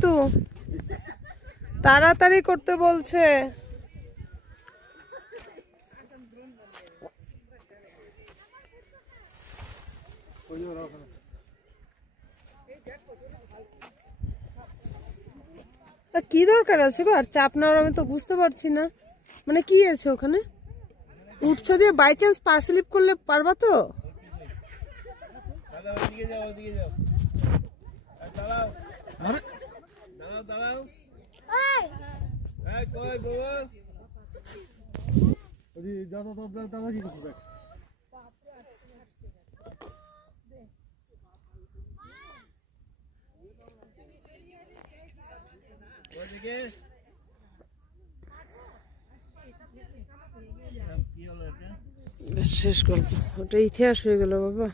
কিন্তু তাড়াতাড়ি করতে বলছে। কি দরকার আছে গো আর চাপ নেওয়ার? আমি তো বুঝতে পারছি না, মানে কি আছে ওখানে? উঠছো দিয়ে বাই চান্স পা স্লিপ করলে পারবা তো? শেষ গল্প, ওটা ইতিহাস হয়ে গেল বাবা।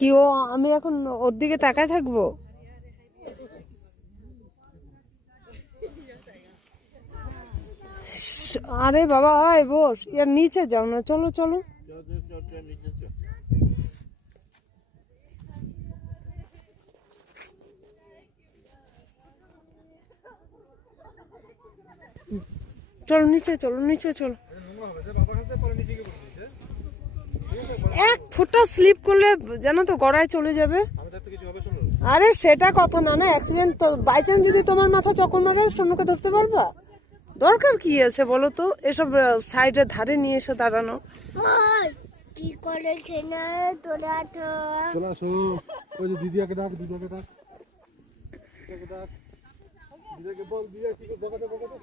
কি ও, আমি এখন ওর দিকে তাকায় থাকবো? আরে বাবা আয় বস, ইয়ার নিচে যাও না, চলো চলো। চলো নিচে, চলো নিচে চলো। এক ফুটা স্লিপ করলে জানো তো গড়ায় চলে যাবে। আরে সেটা কথা না, না অ্যাক্সিডেন্ট তো বাই চান্স যদি তোমার মাথা চক্কর মারে সোনুকে ধরতে পারবা? দরকার কি আছে বলো তো এসব সাইডের ধারে নিয়ে এসে দাঁড়ানো। কি করে খেনা তোরা তো চলে আসো। ওই যে দিদিয়াকে ডাক, দিদিয়াকে ডাক, দিদিয়াকে ডাক, দিদিয়াকে বল, দিদিয়া কি বকাতে বকাতে